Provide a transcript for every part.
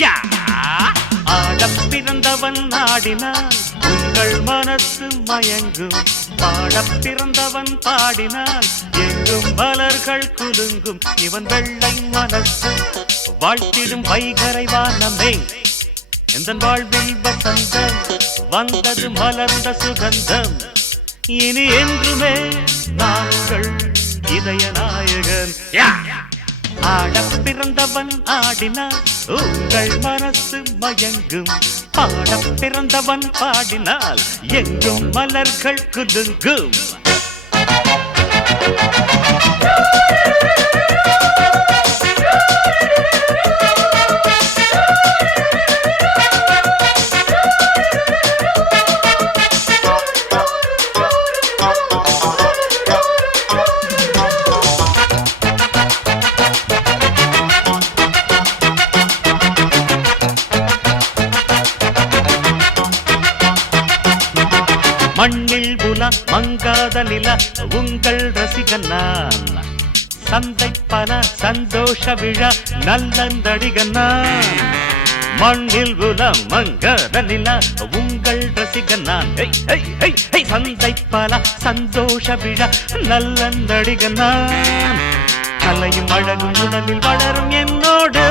யா ஆடப் பிறந்தவன் ஆடினான் உங்கள் மனசு மயங்கும் பாடப் பிறந்தவன் பாடினால் எங்கும் மலர்கள் குலுங்கும் இவன் வெள்ளை மனசு வாழ்த்திடும் வைகரை வானமே எந்தன் வாழ்வில் வசந்தம் வந்தது மலர்ந்த சுகந்தம் இனி என்றுமே நாங்கள் இதய நாயகன் ஆடப் பிறந்தவன் ஆடினான் உங்கள் மனசு மயங்கும் பாடப் பிறந்தவன் பாடினால் எங்கும் மலர்கள் குலுங்கும் மண்ணில் புல மங்காத நில உங்கள் ரசிகன் நான் சந்தை பல சந்தோஷ விழா நல்லந்தடிகன் நான் மண்ணில் புல மங்காத நில உங்கள் ரசிகன் நான் சந்தை பல சந்தோஷ விழா நல்லந்தடிகன் நான் கலையும் அழகும் உடலில் வளரும் என்னோடு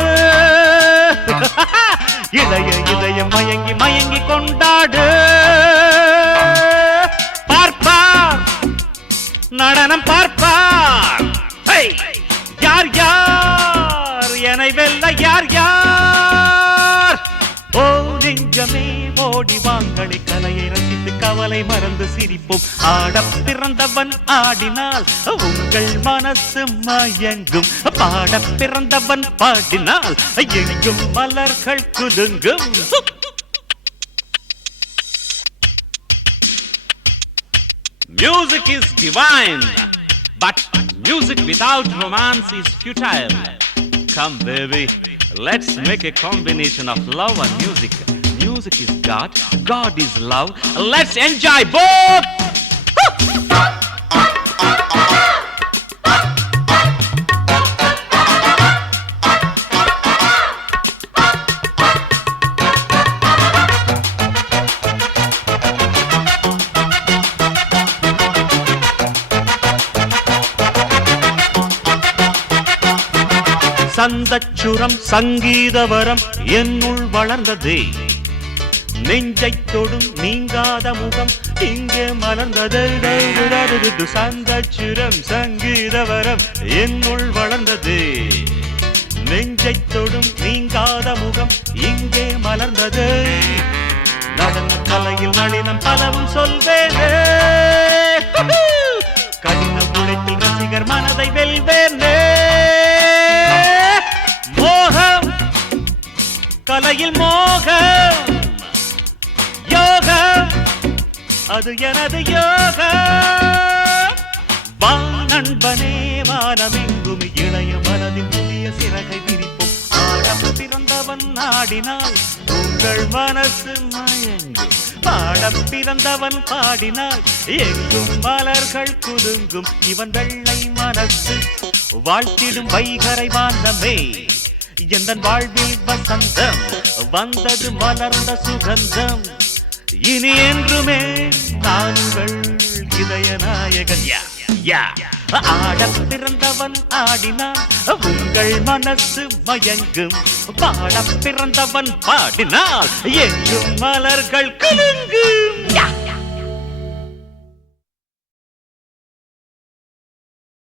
இளைய இதயம் மயங்கி மயங்கி கொண்டாடு பார்ப்பார் நடனம் பார்ப்பார் யார் யார் என்னை வெல்ல யார் யார் ஓ நெஞ்சமே ஓடி வாங்களி கலையை ரசித்து கவலை மறந்து சிரிப்போம் ஆடப் பிறந்தவன் ஆடினால் உங்கள் மனசு மயங்கும் பாடப் பிறந்தவன் பாடினால் எங்கும் மலர்கள் குலுங்கும் Music is divine, but music without romance is futile. Come baby, let's make a combination of love and music. Music is God, God is love. Let's enjoy both! சந்தச்சுரம் சங்கீதவரம் என்னுள் வளர்ந்ததே நெஞ்சை தொடும் நீங்காத முகம் இங்கே மலர்ந்தது சந்தச்சுரம் சங்கீதவரம் என்னுள் வளர்ந்தது நெஞ்சை தொடும் நீங்காத முகம் இங்கே மலர்ந்தது நடன கலையில் நளினம் பலவும் சொல்வேனே கடின உழைப்பில் ரசிகர் மனதை வெல்வேனே மோகம் கலையில் மோகம் யோகம் அது எனது யோகம் வா நண்பனே வானமெங்கும் இளைய மனதின் புதிய சிறகை விரிப்போம் ஆடப் பிறந்தவன் ஆடினால் உங்கள் மனசு மயங்கும் பாடப் பிறந்தவன் பாடினால் எங்கும் மலர்கள் குலுங்கும் இவன் வெள்ளை மனசு வாழ்த்திடும் வைகரை வானமே எந்தன் வாழ்வில் வசந்தம் வந்தது மலர்ந்த சுகந்தம் இனி என்றுமே நாங்கள் இதய நாயகன் ஆடப் பிறந்தவன் ஆடினான் உங்கள் மனசு மயங்கும் பாடப் பிறந்தவன் பாடினால் எங்கும் மலர்கள் குலுங்கும்